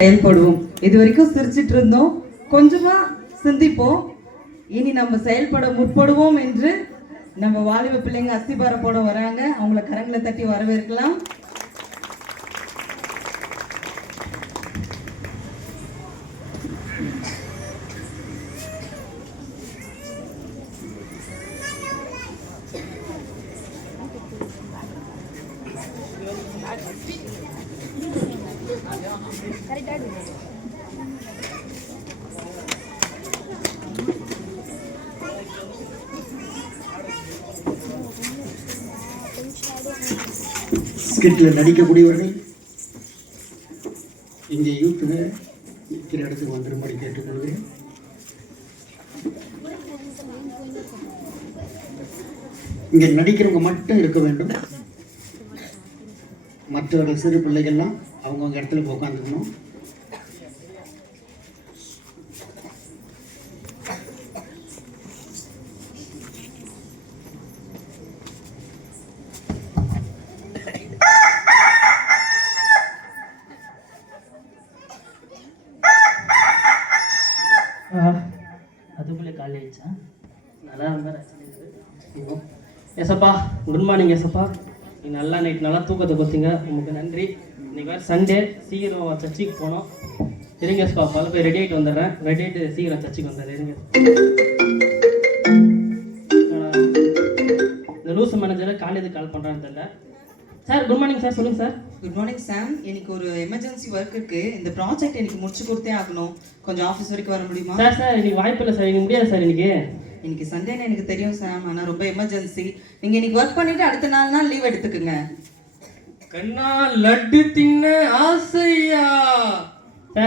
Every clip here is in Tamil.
செயல்படுவோம். இது வரைக்கும் சிரிச்சிட்டு இருந்தோம், கொஞ்சமா சிந்திப்போம். இனி நம்ம செயல்பட முற்படுவோம் என்று நம்ம வாலிப பிள்ளைங்க அஸ்திபாரம் போட வராங்க. அவங்கள கரங்களை தட்டி வரவேற்கலாம். ஸ்கிட்டில் நடிக்கக்கூடியவர்கள் இங்கே யூத்தில் இருக்கிற இடத்துக்கு வந்துரும்படி கேட்டுக்கொள்கிறேன். இங்கே நடிக்கிறவங்க மட்டும் இருக்க வேண்டும். மற்றவர்கள் சிறு பிள்ளைகள்லாம் அவங்கவுங்க இடத்துல போய் உட்காந்துக்கணும். அதுக்குள்ளே காலி ஆயிடுச்சா? நல்லா இருந்தால் ரசிகர். எசப்பா, குட் மார்னிங் எசப்பா. நீங்கள் நல்லா நைட் நல்லா தூக்கத்தை கொடுத்தீங்க, உங்களுக்கு நன்றி. இன்றைக்கி வேறு சண்டே, சீக்கிரம் சர்ச்சுக்கு போனோம். சரிங்க எஸ்பா, பல போய் ரெடி ஆகிட்டு வந்துடுறேன். ரெடி ஆகிட்டு சீக்கிரம் சர்ச்சுக்கு வந்துடுறேன். இந்த லூஸ் மேனேஜரை காலேஜுக்கு கால் பண்ணுறான்னு தெரியல. சார் குட் மார்னிங் சார், சொல்லுங்கள் சார். குட் மார்னிங் சாம். எனக்கு ஒரு எமர்ஜென்சி ஒர்க் இருக்கு. இந்த ப்ராஜெக்ட் எனக்கு முடிச்சு கொடுத்தே ஆகணும். கொஞ்சம் ஆஃபீஸ் வரைக்கும் வர முடியுமா? சார் இன்னைக்கு வாய்ப்பு இல்லை சார், இன்னைக்கு முடியாது சார். இன்னைக்கு சண்டேன்னு எனக்கு தெரியும் சாம், ஆனால் ரொம்ப எமர்ஜென்சி. நீங்கள் இன்னைக்கு ஒர்க் பண்ணிட்டு அடுத்த 4 நாள் லீவ் எடுத்துக்குங்க. கண்ணா லட்டு தின்ன ஆசையா?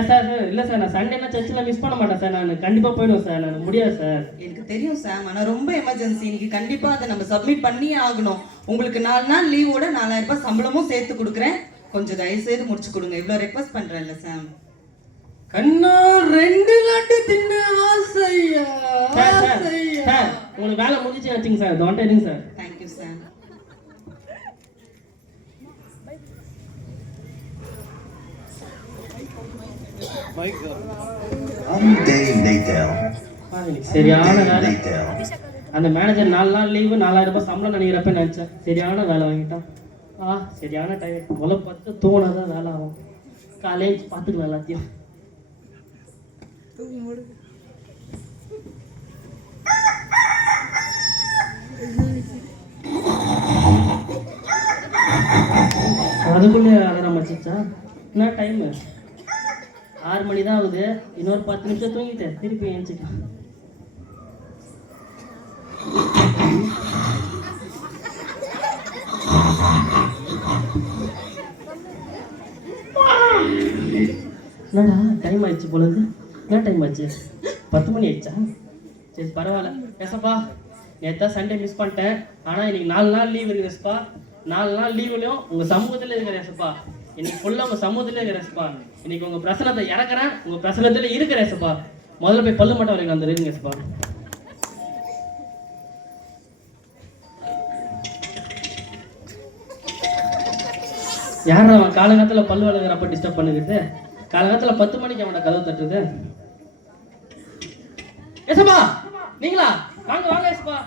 சார் இல்லை சார், நான் சண்டேனா சர்ச்சில் மிஸ் பண்ண மாட்டேன் சார். நான் கண்டிப்பாக போயிடுவேன் சார். நான் முடியாது சார். எனக்கு தெரியும் சாம், ஆனால் ரொம்ப எமர்ஜென்சி. இன்னைக்கு கண்டிப்பாக அதை நம்ம சப்மிட் பண்ணியே ஆகணும். உங்களுக்கு 4 நாள் லீவோட 4000 ரூபாய் சம்பளமும் சேர்த்து கொடுக்குறேன். கொஞ்சம் தயவு செய்து முடிச்சு கொடுங்க. இவ்வளோ ரெக்வஸ்ட் பண்ணுறேன்ல சாம். கண்ணா 2 லட்டு தின்ன ஆசையா? சார் உங்களுக்கு வேலை முடிஞ்சு வச்சுங்க சார். டோன்ட் டெரிங் சார். Thank you sir. சரியான வேலை. அந்த மேனேஜர் 4 நாள் லீவு 4000 ரூபாய் சம்பளம் நினைக்கிறப்ப நினைச்சேன். சரியான வேலை வாங்கிட்டான். சரியான டைம். முதல்ல 10 தூணாதான் வேலை ஆகும். காலேஜ் பார்த்துக்கலாம் எல்லாத்தையும். அதுக்குள்ளே அலாரம் வச்சுச்சா? என்ன டைமு? 6 மணி தான் ஆகுது. இன்னொரு 10 நிமிஷம் தூங்கிட்டேன், திருப்பி எழுந்துக்கலாம். என்னடா டைம் ஆயிடுச்சு போலது. என்ன டைம் ஆச்சு? 10 மணி ஆயிடுச்சா? சரி பரவாயில்ல. எஸ்ப்பா, நேற்று சண்டே மிஸ் பண்ணிட்டேன். ஆனால் இன்னைக்கு 4 நாள் லீவ் இருக்குது எஸ்ப்பா. 4 நாள் லீவ்லையும் உங்கள் சமூகத்தில் இருக்கிற எஸ்ப்பா. இன்னைக்கு ஃபுல்லாக உங்கள் சமூகத்தில் இருக்கிற எஸ்ப்பா. இன்னைக்கு உங்கள் பிரசனத்தை இறக்குறேன். உங்கள் பிரசனத்தில் இருக்கிற எஸ்ப்பா. முதல்ல போய் பல்லு மட்டும் வரைக்கும் வந்துருங்க எஸ்ப்பா. யார் அவன் காலங்காலத்தில் பல்லு வளர்க்குறப்ப டிஸ்டர்ப் பண்ணுகிறது? காலங்காலத்தில் 10 மணிக்கு அவனை கதவு தட்டுறது. எஸ்ப்பா நீங்களா? வாங்க வாங்க எஸ்ப்பா.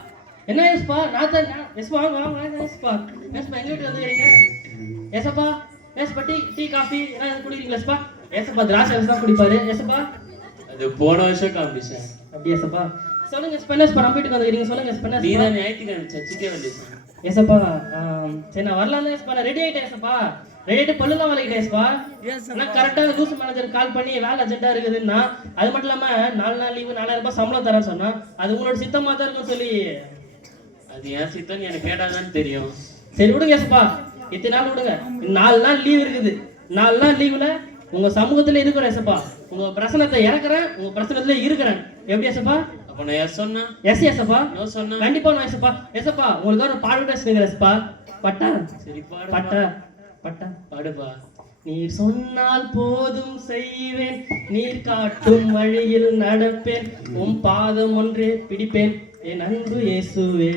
என்ன எஸ்ப்பா? நான் தான் எஸ்ப்பா. வாங்க வாங்க வாங்க எஸ்ப்பா. எஸ்ப்பா எங்க வீட்டுக்கு வந்துக்கிறீங்க? எஸ்ப்பா எஸ்ப்பா டீ காஃபி என்ன குடிக்கிறீங்களா எஸ்ப்பா? எஸ்ப்பா திராட்சை தான் குடிப்பாரு. எஸ்ப்பா அது போன வருஷம் காம்படிஷன். அப்படியே எஸ்ப்பா. சொல்லுங்க எஸ்ப்பா. என்ன எஸ்ப்பா நம்ம வீட்டுக்கு வந்துக்கிறீங்க? சொல்லுங்க எஸ்ப்பா. நீ தான் ஞாயிற்றுக்கிழமை சர்ச்சுக்கே வந்துருக்கேன். எஸ்ப்பா சரி நான் வரலாம் எஸ்ப்பா. நான் ரெடி ஆகிட்டேன் எஸ்ப்பா. ரெடி ஆகிட்டு பல்லுலாம் வளைக்கிட்டேன் எஸ்ப்பா. ஆனால் கரெக்டாக லூஸ் மேனேஜர் கால் பண்ணி வேலை அர்ஜென்ட்டாக இருக்குதுன்னா, அது மட்டும் இல்லாமல் 4 நாள் லீவு 4000 ரூபாய் சம்பளம் தரேன்னு சொன்னா, அது உங்களோட சித்தமாக தான் இருக்கும் சொல்லி. அது ஏன் சித்தம் எனக்கு கேட்டாதான் தெரியும். சரி விடுங்க எஸ்ப்பா, இத்தனை நாள் விடுங்க. 4 நாள் லீவ் இருக்குது. 4 நாள் லீவில் உங்கள் சமூகத்தில் இருக்கிறேன் எஸ்ப்பா. உங்கள் பிரசனத்தை இறக்குறேன், உங்கள் பிரசனத்தில் இருக்கிறேன். எப்படி எஸ்ப்பா? அப்போ நான் எஸ் சொன்னேன். எஸ் எஸ்ப்பா. நோ சொன்னேன். கண்டிப்பாக நான் எஸ்ப்பா. எஸ்ப்பா உங்களுக்கு ஒரு பாடு பேசுகிறேன் எஸ்ப்பா. பட்டா சரி பட்டா பட்டா பாடுப்பா. நீர் சொன்னால் போதும் செய்வேன், நீர் காட்டும் வழியில் நடப்பேன், உம் பாதம் ஒன்றே பிடிப்பேன், என் அன்பு இயேசுவே.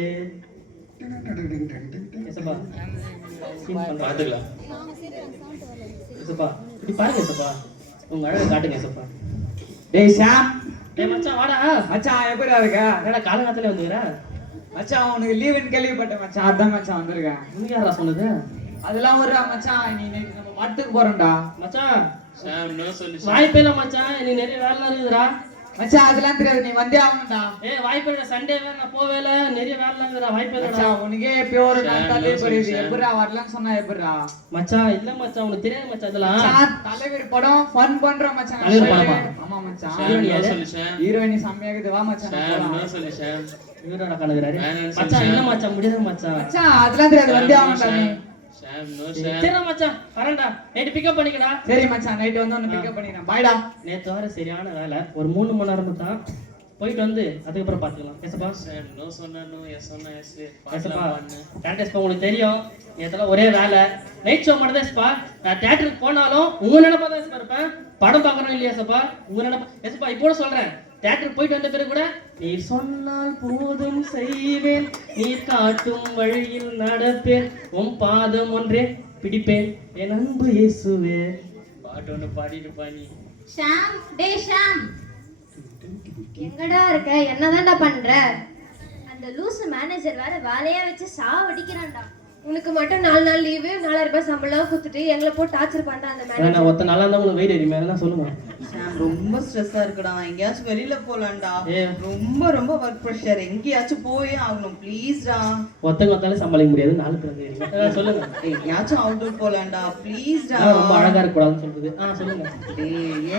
பாத்துக்கலாம் இப்படி பாருங்க. உங்க அழகை காட்டுங்க ஏசப்பா. டேய் ஷாம், டேய் மச்சான் வாடா. மச்சான் எப்படிடா இருக்க? என்னடா காலங்காலத்துல வந்துக்கிறா? மச்சான் உனக்கு லீவுன்னு கேள்விப்பட்டேன் மச்சான், அதான் மச்சான் வந்திருக்கேன். உனக்கு யாரா சொன்னது? அதெல்லாம் ஒரு மச்சான், நீ நேத்து நம்ம மட்டுக்கு போறோம்டா மச்சான் சாம் நோ சொல்லு வாய்ப்பே இல்லை மச்சான், நீ நிறைய வேலை இருக்குதுடா. மச்சான். அதெல்லாம் தெரியாது, நீ வந்தே ஆகணும்டா. வாய்ப்பே இல்லை, சண்டே வேலை நான் போவேல, நிறைய வேலை இருக்குதுடா, வாய்ப்பே இல்லடா. மச்சான் உனக்கே எப்பயோ ஒரு நாள் தள்ளி போயிடுது. எப்படிடா வரலன்னு சொன்னா எப்படிடா? மச்சான் இல்ல மச்சான், உனக்கு தெரியாது மச்சான் இதெல்லாம். மச்சான் தலைவர் படம் ஃபன் பண்றோம் மச்சான். தலைவர் படமா? ஆமா மச்சான். சாம் ஹீரோயினி செம்மையா இருக்குது, வா மச்சான் சாம் நோ போலாம். சொல்லு சாம் இவரோட கணக்குறாரு வேணாம் மச்சான். இல்ல மச்சான் முடியாது மச்சான். மச்சான் அதெல்லாம் தெரியாது, வந்தே ஆகணும்டா நீ. சாம் நோ சரிடா மச்சான், வரேன்டா. நைட்டு பிக்கப் பண்ணிக்கடா. சரி மச்சான், நைட் வந்து உன்னை பிக்கப் பண்ணிக்கிறேன். பாய்டா. நேற்று வர சரியான வேலை, ஒரு 3 மணி நேரம் தான் போயிட்டு வந்து அதுக்கப்புறம் பார்த்துக்கலாம். ஏசப்பா சாம் நோ சொன்னா நோ எஸ் சொன்னா எஸ் ஏசப்பா பாடலாம் பண்ணு டேண்டஸ்பா உங்களுக்கு தெரியும், நேற்றுலாம் ஒரே வேலை, நைட் ஷோ மட்டும் தான் ஏசப்பா. நான் தியேட்டருக்கு போனாலும் உங்க நினைப்பா தான் ஏசப்பா இருப்பேன், படம் பார்க்கறோம் இல்லையா ஏசப்பா, உங்க நினைப்பா ஏசப்பா. இப்போ சொல்றேன், தியேட்டருக்கு போயிட்டு வந்த பிறகு கூட நீர் சொன்னால் போதும் செய்வேன், நீர் காட்டும் வழியில் நடப்பேன், உன் பாதம் ஒன்றே பிடிப்பேன், என் அன்பு இயேசுவே. பாட்டு ஒன்று பாடிட்டு பாணி ஷாம், டேய் ஷாம், எங்கடா இருக்க? என்னதான்டா பண்ற? அந்த லூசு மேனேஜர் வேற வேலையா வச்சு சாவடிக்கிறான்டா. உனக்கு மட்டும் 4 நாள் லீவு, 4000 ரூபாய் சம்பளம் கொடுத்துட்டு எங்களை போட்டு டார்ச்சர் பண்றான் அந்த மேனேஜர். நான் ஒத்த நாளா இருந்தா உங்களுக்கு வெயிட் எரியுமே, என்ன சொல்லுங்க. சாம் ரொம்ப ஸ்ட்ரெஸ்ஸா இருக்குடா, எங்கேயாச்சும் வெளியில போலாம்டா. ஏ. ரொம்ப ஒர்க் ப்ரெஷர், எங்கேயாச்சும் போயே ஆகணும் ப்ளீஸ்டா. ஒத்தங்க ஒத்தாலும் சமாளிக்க முடியாது, 4 பேர் எரியும். சொல்லுங்க. எங்கேயாச்சும் அவுட்டோர் போலாம்டா ப்ளீஸ்டா. ரொம்ப அழகா இருக்க கூடாதுன்னு சொல்றது. சொல்லுங்க.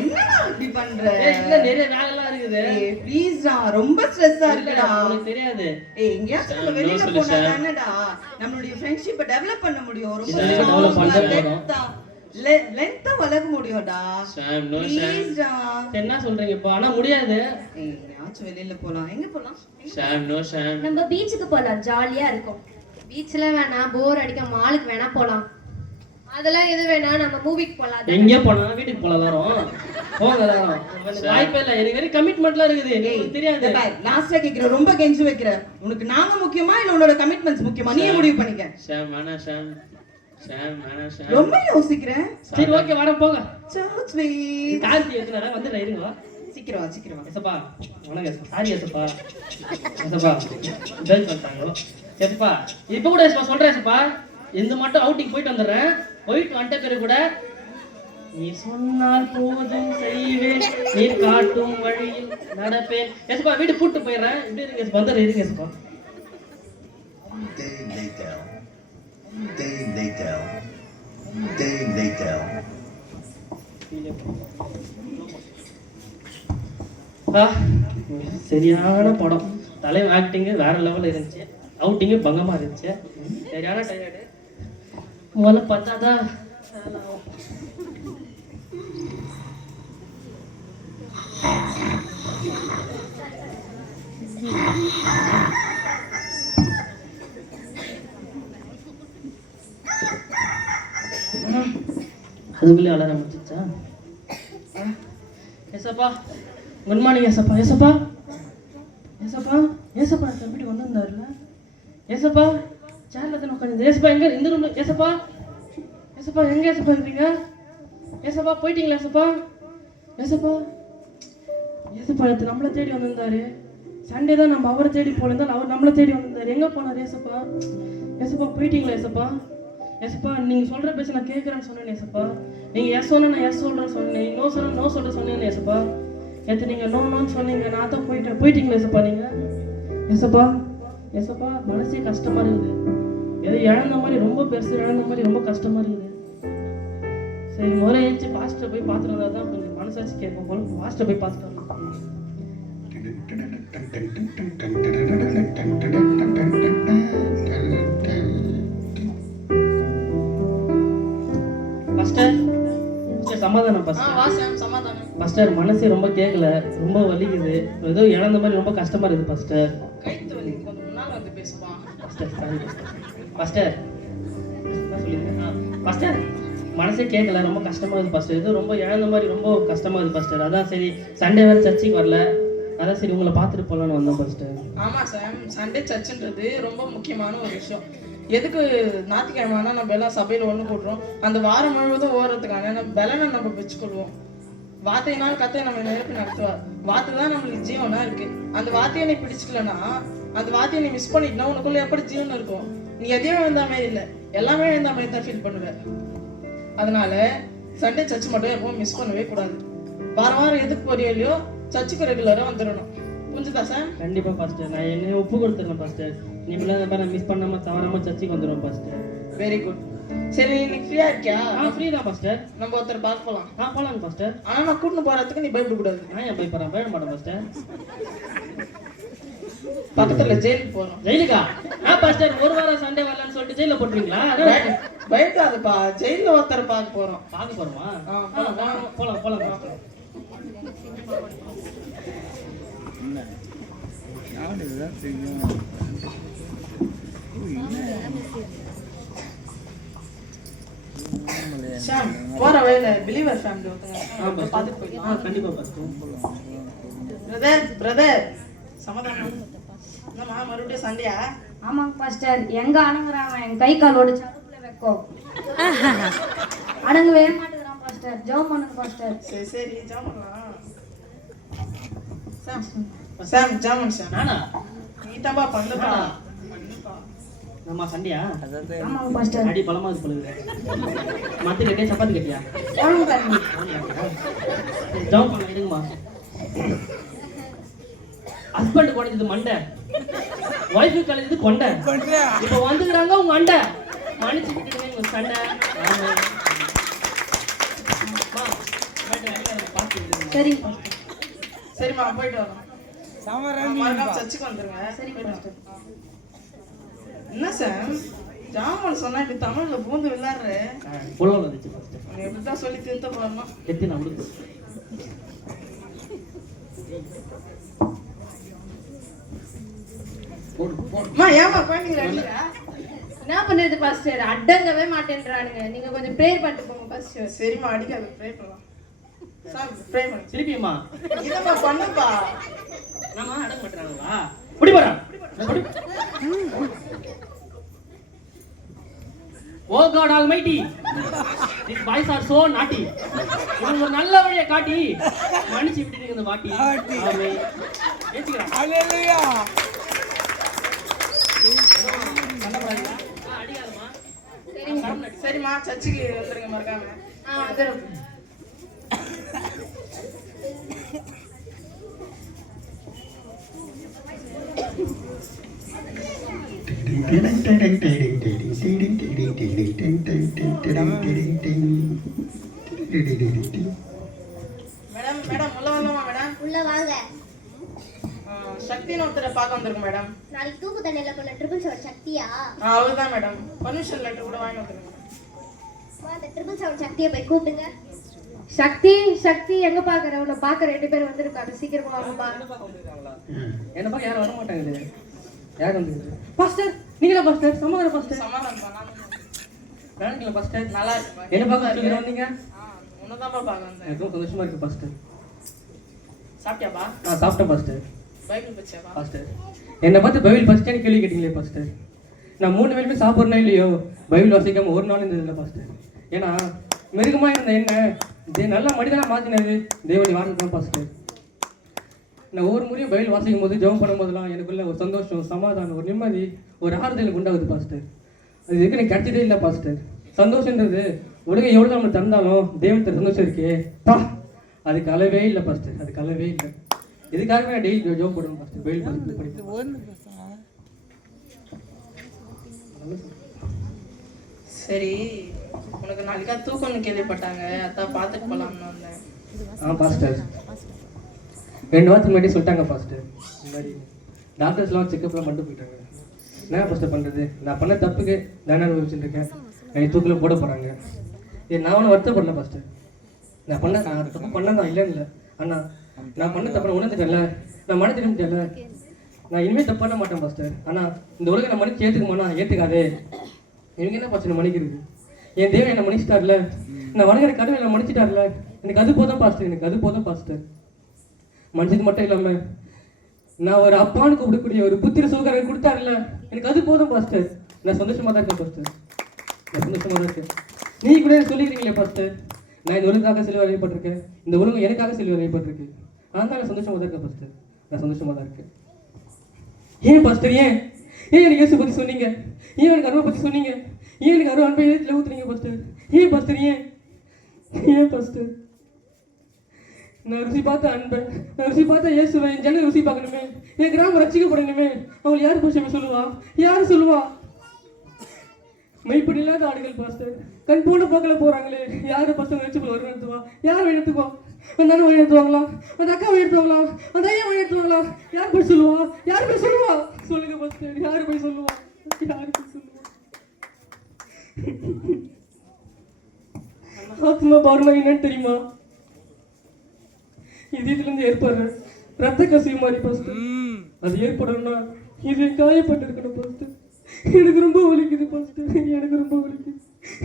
என்னடா இப்படி பண்ற? இல்ல நிறைய வேலைலாம் இருக்குது. ப்ளீஸ்டா, ரொம்ப ஸ்ட்ரெஸ்ஸா இருக்குடா. உங்களுக்கு தெரியாது. எங்கேயாச்சும் நம்ம வெளியில போனா தானடா நம்மளுடைய ஃப்ரெண்ட்ஷிப்பை டெவலப் பண்ண முடியும். ரொம்ப develop பண்ணா லென்த்தா வளர்க்க முடியும்டா. சாம் நோ சாம் ப்ளீஸ்டா. என்ன சொல்றீங்க இப்போ? ஆனா முடியாது. எங்கேயாச்சும் வெளியில போலாம். எங்க போலாம்? சாம் நோ சாம் நம்ம பீச்சுக்கு போலாம், ஜாலியா இருக்கும். பீச்ல வேணா, போர் அடிக்க மாலுக்கு வேணா போலாம். அதெல்லாம் எது வேணா, நம்ம மூவிக்கு போலாம். எங்கே போனா வீட்டுக்கு போல எல்லாரும் போங்க எல்லாரும். வாய்ப்பே இல்லை, எனக்கு வெறும் கமிட்மெண்ட்லாம் இருக்குது, எனக்கு தெரியாது. லாஸ்டா கேக்குற, ரொம்ப கெஞ்சி வைக்கிற. உனக்கு நாங்க முக்கியமா இல்ல உன்னோட கமிட்மெண்ட்ஸ் முக்கியமா? நீயே முடிவு பண்ணிக்க. சாம் வேணா சாம் சாம் வேணா சாம் ரொம்ப யோசிக்கிறேன். சரி ஓகே வர போங்க. So sweet. கார்த்தி எத்தனை வந்து இருங்க. சீக்கிரம் வா, சீக்கிரம் வா. எசப்பா வணக்கம் எசப்பா. சாரி எசப்பா. எசப்பா ஜெல் பண்ணிட்டாங்க எசப்பா. இப்போ கூட எசப்பா சொல்றேன் எசப்பா, இந்த மட்டும் அவுட்டிங் போயிட்டு வந்துடுறேன். போயிட்டு வந்துட்ட பிறகு கூட நீ சொன்னால் போதும் செய்வேன், நீர் காட்டும் வழியில் நடப்பேன். எசப்பா வீடு கூட்டு போயிடுறேன். இப்படி இருக்கு எசப்பா, வந்துடுறேன் இருங்க எசப்பா. Day later. சரியான படம், தலைவன் ஆக்டிங்கு வேற லெவலில் இருந்துச்சு, அவுட்டிங்கு பங்கமாக இருந்துச்சு. சரியான டயர்டு. முதல்ல பார்த்தாதான் அதுக்குள்ளே வளர முடிச்சிச்சா. ஏசப்பா குட் மார்னிங் ஏசப்பா. ஏசப்பா ஏசப்பா ஏசப்பா வீட்டுக்கு வந்திருந்தாருல ஏசப்பா. சேர்ல தானே உட்காந்து. ஏசப்பா எங்க இந்த ரூம்ல? ஏசப்பா ஏசப்பா எங்க ஏசப்பா இருக்கீங்க? ஏசப்பா போயிட்டீங்களா ஏசப்பா? ஏசப்பா ஏசப்பா எடுத்து நம்மளை தேடி வந்திருந்தாரு. சண்டே தான் நம்ம அவரை தேடி போயிருந்தாலும் அவர் நம்மளை தேடி வந்திருந்தாரு. எங்க போனார் ஏசப்பா? ஏசப்பா போயிட்டீங்களா ஏசப்பா? ஏசப்பா நீங்க சொல்ற பேச நான் கேட்கறேன்னு சொன்னேன் ஏசப்பா. நீங்க எஸ் சொன்னா நான் எஸ் சொல்றேன்னு சொன்னேன், நோ சொன்னா நோ சொல்ற சொன்னேன் ஏசப்பா. நேற்று நீங்க நோன்னு சொன்னீங்க, நான் தான் போயிட்டேன். போயிட்டீங்களா ஏசப்பா நீங்க? ஏசப்பா ஏசப்பா மனசே கஷ்டமா இருக்குது, ஏதோ இழந்த மாதிரி, ரொம்ப பெருசு இழந்த மாதிரி ரொம்ப கஷ்டமா இருக்குது. சரி முதல்ல ஏஞ்சி பாஸ்டர் போய் பார்த்துட்டு வந்தா தான் கொஞ்சம் மனசாச்சு கேட்கும் போல. பாஸ்டர் போய் பார்த்துட்டு வரலாம். பாஸ்டர் சமாதானம் பாஸ்டர். பாஸ்டர் மனசே ரொம்ப கேட்கல, ரொம்ப வலிக்குது, ஏதோ இழந்த மாதிரி ரொம்ப கஷ்டமா இருக்குது பாஸ்டர். கைத்து வலி கொஞ்சம் முன்னால வந்து பேசுவான். Pastor sorry pastor. என்ன சொல்லிருக்கேன் பாஸ்டர்? மனசே கேட்கல, ரொம்ப கஷ்டமா இருக்குது பாஸ்டர், ஏதோ ரொம்ப இழந்த மாதிரி ரொம்ப கஷ்டமா இருக்குது பாஸ்டர். அதான் சரி சண்டே வேறு சர்ச்சுக்கு வரல, அதான் சரி உங்களை பார்த்துட்டு போகலான்னு வந்தோம் பாஸ்டர். ஆமாம் சார், சண்டே சர்ச்சுன்றது ரொம்ப முக்கியமான ஒரு விஷயம். எதுக்கு ஞாயிற்றுக்கிழமைனா நம்ம எல்லாம் சபையில் ஒன்று கூடுறோம், அந்த வாரம் முழுவதும் ஓடுறதுக்கான நம்ம பலனை நம்ம வச்சுக்கொள்வோம். வார்த்தையினால் கத்தை நம்ம நெருப்பு நடத்துவார். வார்த்தை தான் நம்மளுக்கு ஜீவனா இருக்கு. அந்த வார்த்தையை நீ பிடிச்சிக்கலன்னா, அந்த வார்த்தையை நீ மிஸ் பண்ணிட்டா உனக்குள்ள எப்படி ஜீவன் இருக்கும்? நீ எதையும் வேந்த மாதிரி இல்லை, எல்லாமே வேந்த மாதிரி தான் ஃபீல் பண்ணுவ. அதனால சண்டே சர்ச் மட்டும் எப்பவும் மிஸ் பண்ணவே கூடாது. வாரம் வாரம் எதுக்கு போறியோ இல்லையோ சர்ச்சுக்கு ரெகுலரா வந்துடணும். புரிஞ்சுதா சார்? கண்டிப்பா பாஸ்டர், நான் என்ன ஒப்பு கொடுத்துறேன் பாஸ்டர். நீங்களும் நான் மிஸ் பண்ணாம தவறாம சர்ச்சுக்கு வந்துடுவோம் பாஸ்டர். Very good. சரி, நீ ஃப்ரீயா இருக்கியா? ஃப்ரீ தான் பாஸ்டர். நம்ம ஒருத்தர் பார்க்க போலாம். போலாங்க பாஸ்டர். ஆனா நான் கூட்டின்னு போறதுக்கு நீ பயப்பட கூடாது. நான் ஏன் பயப்படுறேன்? பயப்பட மாட்டேன் பாஸ்டர். பக்கத்துல ஜெயிலுக்கு போறோம். ஜெயிலுக்கா? பாஸ்டர், ஒரு வாரம் சண்டே வரலன்னு சொல்லிட்டு ஜெயில போட்டுருவீங்களா? பயப்படாதப்பா, ஜெயில ஒருத்தர் பார்க்க போறோம். பார்க்க போறோமா? போலாம் பாஸ்டர். ஷாம், போற வழியில பிலீவர் ஃபேமிலி ஒருத்தங்க பார்த்துட்டு போயிடலாம். கண்டிப்பா பாஸ்டர். பிரதர் சமாதானம். என்னம்மா மறுபடியும் சண்டையா? ஆமாங்க பாஸ்டர், எங்க அடங்குறான் என் கை கால் ஒடிச்சு அடுப்புல வைக்கும். அடங்கவே மாட்டேங்கிறான் பாஸ்டர். ஜெபம் பண்ணுங்க பாஸ்டர். சரி ஜாம் பண்ணலாம். சாம் ஜாம் பண்ணு சாம். நானா? நீ தான்பா பண்ணுப்பா. நம்ம சண்டையா? ஆமாங்க பாஸ்டர். அடி பழமா இது பண்ணுங்க. மத்த கட்டியா சப்பாத்தி கட்டியா? போடுங்க பாருங்க. ஜம்ப் பண்ண இருங்கம்மா. ஹஸ்பண்ட் கொண்டது மண்டை, ஒய்ஃபு கழிஞ்சது கொண்டை. இப்போ வந்துக்கிறாங்க உங்க அண்டை. மன்னிச்சு விட்டுடுங்க உங்க சண்டை. சரி சரிம்மா, போயிட்டு வரோம். மறக்காம சர்ச்சுக்கு வந்துருங்க. சரி பாஸ்டர். என்ன சார் ஜாமான் சொன்னா இப்படி தமிழ்ல பூந்து விளையாடுற? புலவல வந்துச்சு பாஸ்டர். உன்னை எப்படிதான் சொல்லி திருத்த போறோம்? எத்தி நான் உடுப்பு. அம்மா ஏமா குழந்தைங்க அடிக்கிற? என்ன பண்றது பாஸ்டர்? அடங்கவே மாட்டேன்றானுங்க. நீங்க கொஞ்சம் ப்ரேயர் பண்ணிட்டு போங்க பாஸ்டர். சரிம்மா, அடிக்காத, ப்ரே பண்ணலாம். சார் ப்ரே பண்ணு. திருப்பியுமா? இதம்மா பண்ணுப்பா. நாம அடங்க மாட்டறாங்களா? புடி போறா. புடி. Oh God Almighty, these boys are so naughty. இவங்க ஒரு நல்ல வழியை காட்டி மன்னிச்சு விட்டுடுங்க இந்த வாட்டி. ஆமென். ஏத்துக்கிறேன். ஹalleluya. அடிக்காதமா. சரிம்மா, சர்ச்சுக்கு வந்துருங்க மறக்காம. வந்துடும். மேடம் மேடம் உள்ள வரலாமா மேடம்? உள்ள வாங்க. சக்தின்னு ஒருத்தரை பார்க்க வந்திருக்கோம் மேடம். நாளைக்கு தூக்கு தண்ணியில கொள்ள ட்ரிபிள் செவன் சக்தியா? அவர்தான் மேடம். பர்மிஷன் லெட்டர் கூட வாங்கி வந்துருங்க. அந்த ட்ரிபிள் செவன் சக்தியை போய் கூப்பிடுங்க. சக்தி சக்தி எங்க பாக்குற? உன்னை பாக்க 2 பேர் வந்திருக்காங்க. சீக்கிரமா வாங்க பாருங்க. என்ன பாக்க யாரும் வர மாட்டாங்க. யார் வந்து? பாஸ்டர், நீங்களா பாஸ்டர்? சமாதான பாஸ்டர். சமாதானம் பண்ணாம நானுங்களா பாஸ்டர்? நல்லா இருக்கு. என்ன பாக்க சொல்லிட்டு வந்தீங்க? உன்னதான்ப்பா பார்க்க வந்தேன். எனக்கு சந்தோஷமா இருக்கு பாஸ்டர். சாப்பிட்டியாப்பா? நான் சாப்பிட்டேன் பாஸ்டர். பைபிள் படிச்சியாப்பா? பாஸ்டர், என்னை பார்த்து பைபிள் ஃபர்ஸ்ட் கேள்வி கேட்டீங்களே பாஸ்டர். நான் 3 வேளையுமே சாப்பிட்றேனா இல்லையோ பைபிள் வாசிக்காம ஒரு நாள் இருந்ததில்லை பாஸ்டர். ஏன்னா மிருகமா இருந்த என்ன நல்ல மனிதனா மாத்தினது தேவனி வார்த்தை தான் பாஸ்டர். நான் ஒவ்வொரு முறையும் பைபிள் வாசிக்கும் போது ஜெபம் பண்ணும் போதெல்லாம் எனக்குள்ள ஒரு சந்தோஷம், சமாதானம், ஒரு நிம்மதி, ஒரு ஆறுதல் எனக்கு உண்டாகுது பாஸ்டர். அது இதுக்கு எனக்கு கிடைச்சதே இல்லை பாஸ்டர். சந்தோஷன்றது உலகம் எவ்வளோ நம்ம தந்தாலும் தேவன் சந்தோஷம் இருக்கே பா, அதுக்கு அளவே இல்லை பாஸ்டர். அதுக்கு அளவே இல்லை. இதுக்காகவே நான் டெய்லி ஜோப் போடுவேன் பாஸ்டர். பைபிள் படிப்பேன். சரி, உனக்கு நாளைக்கா தூக்கம்னு கேள்விப்பட்டாங்க, அதான் பார்த்துட்டு போலாம்னு வந்தேன். பாஸ்டர் 2 வாரத்துக்கு முன்னாடி சொல்லிட்டாங்க பாஸ்டர். இந்த மாதிரி டாக்டர்ஸ்லாம் செக்கப்லாம் பண்ணிட்டு போயிட்டாங்க. என்ன பாஸ்டர் பண்ணுறது? நான் பண்ண தப்புக்கு தானே அனுபவிச்சுட்டு இருக்கேன். எனக்கு தூக்கில் போட போகிறாங்க. நான் ஒன்றும் வருத்தப்படல பாஸ்டர். நான் தப்பு பண்ணதான் இல்லைன்னு இல்லை. அண்ணா நான் பண்ண தப்பு உணர்ந்துட்டேன்ல, நான் மன திரும்பிட்டேன்ல, நான் இனிமேல் தப்பு பண்ண மாட்டேன் பாஸ்டர். ஆனால் இந்த உலகம் நான் மன்னிச்சு ஏற்றுக்குமாண்ணா? ஏற்றுக்காதே. எனக்கு என்ன பாஸ்டர் மன்னிக்கிறது? என் தேவன் என்னை மன்னிச்சிட்டார்ல, நான் வணங்குற கடவுள் என்னை மன்னிச்சிட்டார்ல, எனக்கு அது போதும் பாஸ்டர். எனக்கு அது போதும் பாஸ்டர். மனுஷது மட்டும் இல்லாமல் நான் ஒரு அப்பான்னு கூப்பிடக்கூடிய ஒரு புத்திர சுகரை கொடுத்தாருல்ல, எனக்கு அது போதும் பாஸ்டர். நான் சந்தோஷமாக தான் இருக்கேன் பாஸ்டர். நான் சந்தோஷமாக தான் இருக்கேன். நீ கூட சொல்லிக்கிறீங்களே பாஸ்டர், நான் இந்த உலகத்துக்காக சிலுவை அறையப்பட்டிருக்கேன், இந்த உலகம் எனக்காக சிலுவை அறையப்பட்டிருக்கு. அதனால நான் சந்தோஷமா தான் இருக்கேன் பாஸ்டர். நான் சந்தோஷமா தான் இருக்கேன். ஏன் பாஸ்டர் ஏன் எனக்கு இயேசு பற்றி சொன்னீங்க? ஏன் எனக்கு அருமை பற்றி சொன்னீங்க? ஏன் எனக்கு அருள் அன்பை இதில் ஊற்றுனீங்க பாஸ்டர்? ஏன் பாஸ்டர் ஏன் பாஸ்டர்? நான் ருசி பார்த்த அன்பை, நான் ருசி பார்த்த இயேசுவை என் ஜன ருசி பார்க்கணுமே, என் கிராமம் ரசிக்கப்படணுமே. அவங்களை யார் பாஸ்டர் சொல்லுவா? யார் சொல்லுவா? மெய்ப்படி இல்லாத ஆடுகள் பாஸ்டர், கண் போன போக்கில் போறாங்களே, யாரு பாஸ்டர் நினைச்சுக்குள்ள வழி நடத்துவா? யார் வழி நடத்துவா? அந்த அண்ணன் வழி நடத்துவாங்களா? அந்த அக்கா வழி நடத்துவாங்களா? அந்த ஐயா வழி நடத்துவாங்களா? யார் போய் சொல்லுவா? யார் போய் சொல்லுவா? சொல்லுங்க பாஸ்டர், யார் போய் சொல்லுவா? யார் போய் சொல்லுவா? ஆத்மா பாருனா என்னன்னு தெரியுமா? இதயத்திலிருந்து ஏற்படுற ரத்த கசிவு மாதிரி பாஸ்டர். அது ஏற்படணும்னா இது காயப்பட்டிருக்கணும் பாஸ்டர். எனக்கு ரொம்ப வலிக்குது பாஸ்டர், எனக்கு ரொம்ப வலிக்குது,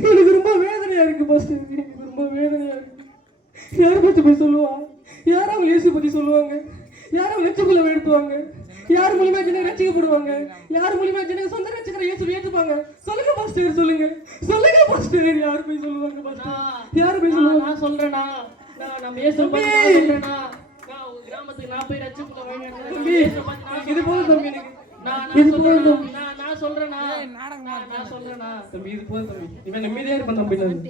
எனக்கு ரொம்ப வேதனையா இருக்கு பாஸ்டர், எனக்கு ரொம்ப வேதனையா இருக்கு. யாரை பற்றி போய் சொல்லுவா? யார் அவங்க இயேசு பற்றி சொல்லுவாங்க? யார் அவங்க லட்சக்குள்ள எடுத்துவாங்க? யார் மூலியமா ஜனங்க ரசிக்கப்படுவாங்க? யார் மூலியமா ஜனங்க சொந்த ரசிக்கிற இயேசுவை ஏற்றுப்பாங்க? சொல்லுங்க பாஸ்டர், சொல்லுங்க சொல்லுங்க பாஸ்டர், யார் போய் சொல்லுவாங்க பாஸ்டர்? யார் போய் சொல்லுவாங்க? நான் சொல்றேனா, நம்ம இயேசு பத்தி நான் சொல்றேனா, நான் உங்க கிராமத்துக்கு நான் போய் ரட்சிப்புல வழி நடத்துறேன். தம்பி, இது போதும் தம்பி, எனக்கு நான் சொல்றேனா, நான் சொல்றேனா தம்பி, இது போதும் தம்பி. இவன் நிம்மதியா இருப்பான் தம்பி. நான்